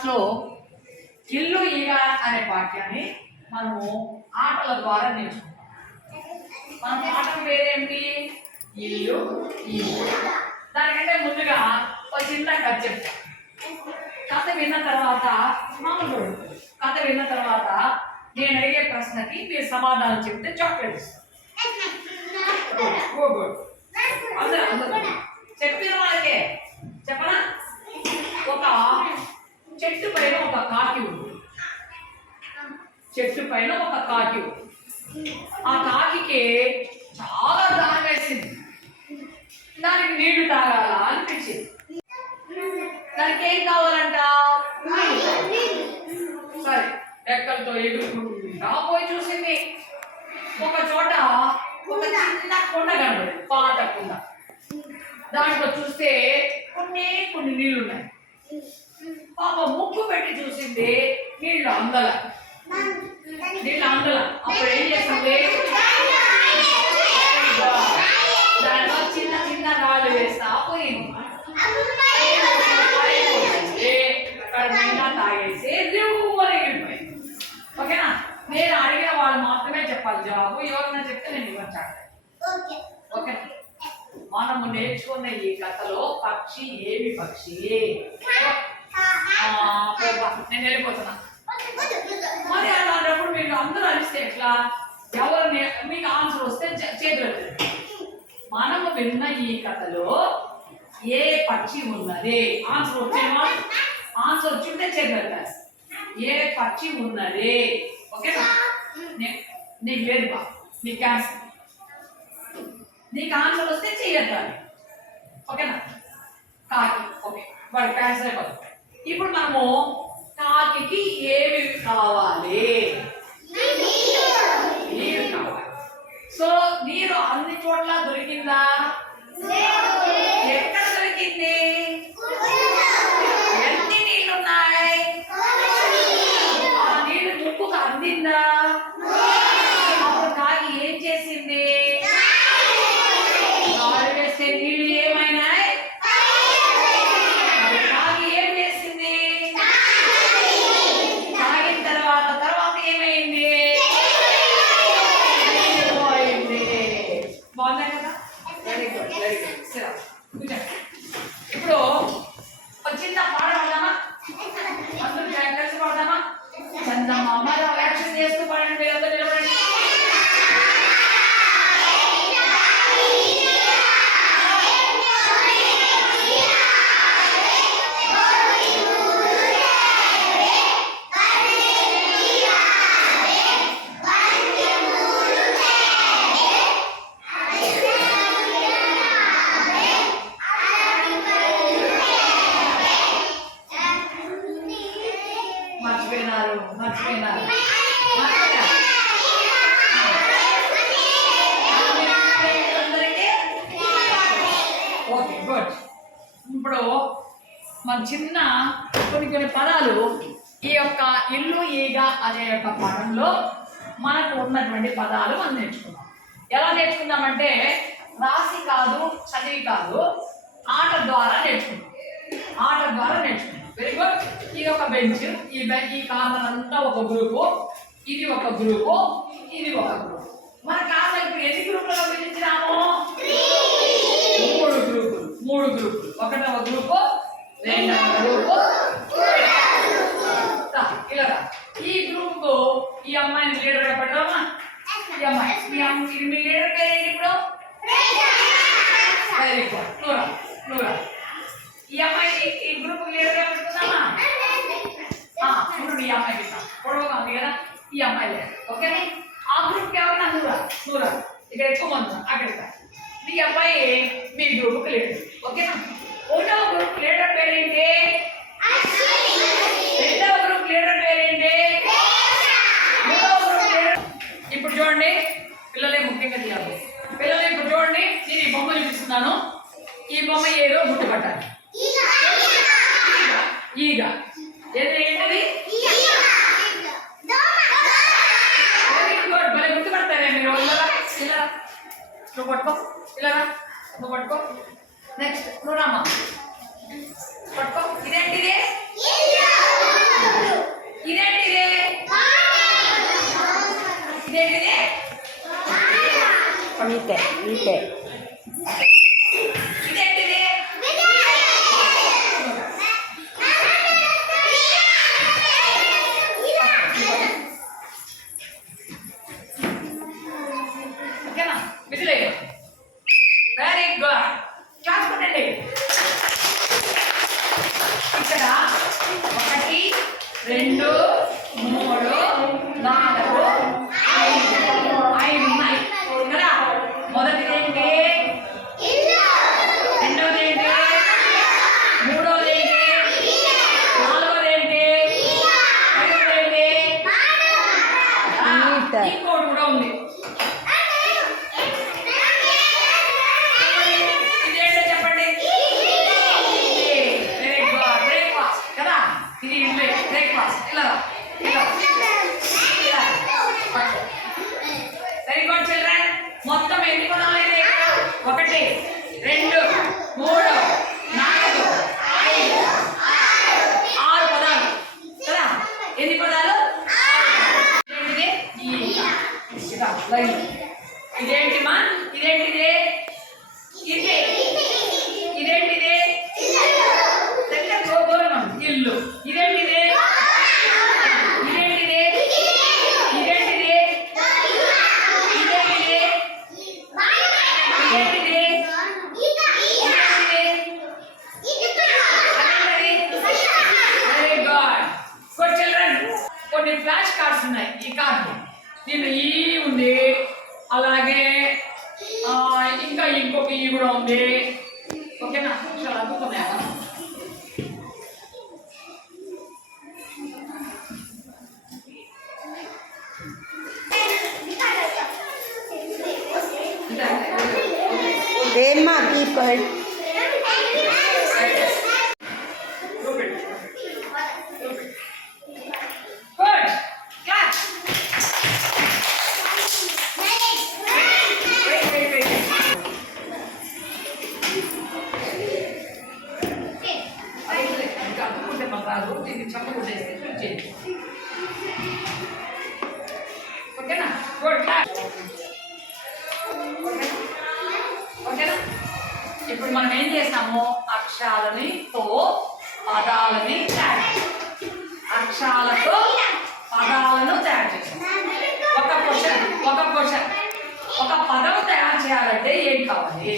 క్లాస్లో ఇల్లు ఈగ అనే పాఠ్యాన్ని మనము ఆటల ద్వారా నేర్చుకుంటాం. మన పాఠం పేరేంటి? ఇల్లు ఈగ దానికంటే ముందుగా ఒక చిన్న కథ చెప్తాం. కథ విన్న తర్వాత మామూలు కథ విన్న తర్వాత నేను అడిగే ప్రశ్నకి మీరు సమాధానం చెప్తే చాక్లెట్ ఇస్తాను oh, అందరూ అందరూ. చెప్పిన వాళ్ళకే చెప్పనా? ఒక చెట్టు పైన ఒక కాకి ఉంది. చెట్టు పైన ఒక కాకి ఉంది. ఆ కాకి చాలా దాహం వేసింది. దానికి నీళ్ళు తాగాల అనిపించింది. దానికి ఏం కావాలంట? సరే రెక్కలతో ఎగురుకుంటా పోయి చూసింది. ఒక చోట ఒక చిన్న కొండ కనబడింది పాట కొండ. దాంట్లో చూస్తే కొన్ని కొన్ని నీళ్ళు ఉన్నాయి పాప ముక్కు పెట్టి చూసింది నీళ్ళు అందల. నీళ్ళు అందల. అప్పుడు ఏం చేసింది దాంట్లో చిన్న చిన్న రాళ్ళు వేస్తా. పోయింది. తాగేసి ఓకేనా? నేను అడిగిన వాళ్ళు మాత్రమే చెప్పాలి. జవాబు ఎవరైనా చెప్తే నేను ఇవ్వను చాక్లెట్ ఓకేనా? మనము నేర్చుకున్న ఈ కథలో పక్షి ఏమి పక్షి? నేను వెళ్ళిపోతున్నా. మరి అలాంటప్పుడు మీరు అందరూ అలిస్తే ఎట్లా? ఎవరు మీకు ఆన్సర్ వస్తే చేతులు మనము విన్న ఈ కథలో ఏ పక్షి ఉన్నది? ఆన్సర్ వచ్చేమా ఆన్సర్ వచ్చి ఉంటే చేతులు ఏ పక్షి ఉన్నది? ఓకేనా? నీకు లేదు బా. నీకు క్యాన్సర్ నీకు ఆన్సర్ వస్తే చెయ్యొద్దాలి ఓకేనా కాకి ఓకే వాడి అయిపోతుంది ఇప్పుడు మనము కాకి ఏమి కావాలి? నీరు. కావాలి. సో నీరు అన్ని చోట్ల దొరికిందా? మర్చిపోయినారు మర్చిపోయినారు. Okay good. ఇప్పుడు మన చిన్న కొన్ని కొన్ని పదాలు ఈ యొక్క ఇల్లు ఈగ అనే యొక్క పదంలో మనకు ఉన్నటువంటి పదాలు మనం నేర్చుకున్నాం ఎలా నేర్చుకున్నామంటే రాసి కాదు చదివి కాదు ఆట ద్వారా నేర్చుకున్నాం ఆట ద్వారా నేర్చుకున్నాం వెరీ గుడ్ ఇది ఒక బెంచ్ ఈ బెంచ్ ఈ కార్నర్ అంతా ఒక గ్రూపు ఇది ఒక గ్రూపు ఇది ఒక గ్రూప్ మన క్లాస్ ఇప్పుడు ఎన్ని గ్రూపులుగా విభజించినాము మూడు గ్రూపులు మూడు గ్రూపులు ఒకటవ గ్రూపు రెండవ గ్రూపు ఇలా. ఈ గ్రూప్కు ఈ అమ్మాయిని లీడర్గా పెట్టామా ఈ అమ్మాయి. మీ అమ్మ ఇది మీ లీడర్ పేరు ఏంటి ఇప్పుడు? వెరీ గుడ్ నువ్వు రా, నువ్వు రా. ఈ అమ్మాయి ఈ- గ్రూప్ లీడర్గా పెట్టుకుందామా ఆ, ఇప్పుడు ఈ అమ్మాయి పెట్టాం పొడవుగా ఉంది కదా ఈ అమ్మాయి లేదు ఓకే? ఆ గ్రూప్ ఎవరైనా నువ్వురా నువ్వురా ఇక్కడ ఎక్కువ మంది ఉన్నారు. అక్కడికి రా. మీ అబ్బాయి మీ గ్రూప్ లీడర్ ఓకేనా ఒకటో గ్రూప్ లీడర్ పేరేంటి? రెండవ గ్రూప్ లీడర్ పేరేంటి? మూడవ గ్రూప్ లీడర్ ఇప్పుడు చూడండి పిల్లలే ముఖ్యంగా తీయాలి. పిల్లలు ఇప్పుడు చూడండి నేను ఈ బొమ్మ చూపిస్తున్నాను. ఈ బొమ్మ ఏదో గుర్తుపట్టాలి. ఈగ. ఏది? ఏంటది? ఇలా నువ్వు పట్టుకో. ఇలా నువ్వు పట్టుకో. నెక్స్ట్ నువ్వు రామ్మా. పట్టుకో. ఇదేంటిదే? ఇదేంటిదే? ఇదేంటిదే? ఈతే ఇక్కడ ఒకటి రెండు మూడు నాలుగు ఐదు ఐదు ఉన్నాయి కదా మొదటిది ఏంటి రెండోది ఏంటి మూడోది ఏంటి నాలుగోది ఏంటి ఐదోది ఏంటి ఆ, ఈట. ఇంకోటి కూడా ఉంది ఇదేంటో చెప్పండి వెరీ గుడ్ బ్రేక్ఫాస్ట్ కదా ఇది ఇడ్లీ బ్రేక్ఫాస్ట్ ఇలా రా, ఇలా ఇలా వెరీ గుడ్ చిల్డ్రన్ మొత్తం ఎన్ని పదాలు అయినాయి ఇక్కడ? ఒకటి రెండు మూడు నాలుగు ఐదు ఆరు పదాలు కదా ఎన్ని పదాలు ఏంటిది ఈ ఇదా, లైన్ ఇదేంటిమా ఇదేంటిది ఇది ఇదేంటిది దగ్గర గోపురం ఇల్లు ఇదేంటిది ఇదేంటిది ఇదేంటిది ఇదేంటిది ఇదేంటిది వెరీ గుడ్ గుడ్ చిల్డ్రన్ కొన్ని ఫ్లాష్ కార్డ్స్ ఉన్నాయి ఈ కార్డు దీంట్లో ఈ ఉంది అలాగే ఆ, ఇంకా ఇంకొక ఈ కూడా ఉంది. ఓకేనా? చాలా అద్భుతమేనా ఏమ్మా కీపర్డ్ గుడ్ మనం ఏం చేసాము అక్షరాలని తో పదాలని తయారు అక్షరాలతో పదాలను తయారు చేసాం ఒక క్వశ్చన్ ఒక క్వశ్చన్ ఒక పదం తయారు చేయాలంటే ఏం కావాలి?